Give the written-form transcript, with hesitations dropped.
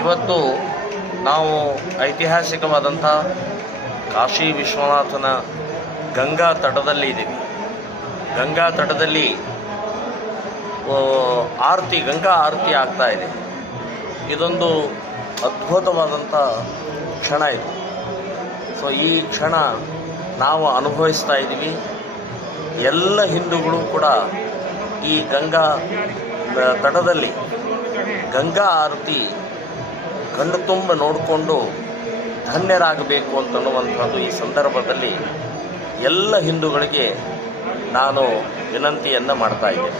ಇವತ್ತು ನಾವು ಐತಿಹಾಸಿಕವಾದಂಥ ಕಾಶಿ ವಿಶ್ವನಾಥನ ಗಂಗಾ ತಟದಲ್ಲಿ ಇದ್ದೀವಿ. ಗಂಗಾ ತಟದಲ್ಲಿ ಆರತಿ, ಗಂಗಾ ಆರತಿ ಆಗ್ತಾ ಇದೆ. ಇದೊಂದು ಅದ್ಭುತವಾದಂಥ ಕ್ಷಣ ಇದು. ಸೊ ಈ ಕ್ಷಣ ನಾವು ಅನುಭವಿಸ್ತಾ ಇದ್ದೀವಿ. ಎಲ್ಲ ಹಿಂದೂಗಳು ಕೂಡ ಈ ಗಂಗಾ ತಟದಲ್ಲಿ ಗಂಗಾ ಆರತಿ ಕಣ್ಣು ತುಂಬ ನೋಡಿಕೊಂಡು ಧನ್ಯರಾಗಬೇಕು ಅಂತನ್ನುವಂಥದ್ದು ಈ ಸಂದರ್ಭದಲ್ಲಿ ಎಲ್ಲ ಹಿಂದೂಗಳಿಗೆ ನಾನು ವಿನಂತಿಯನ್ನು ಮಾಡ್ತಾ ಇದ್ದೇನೆ.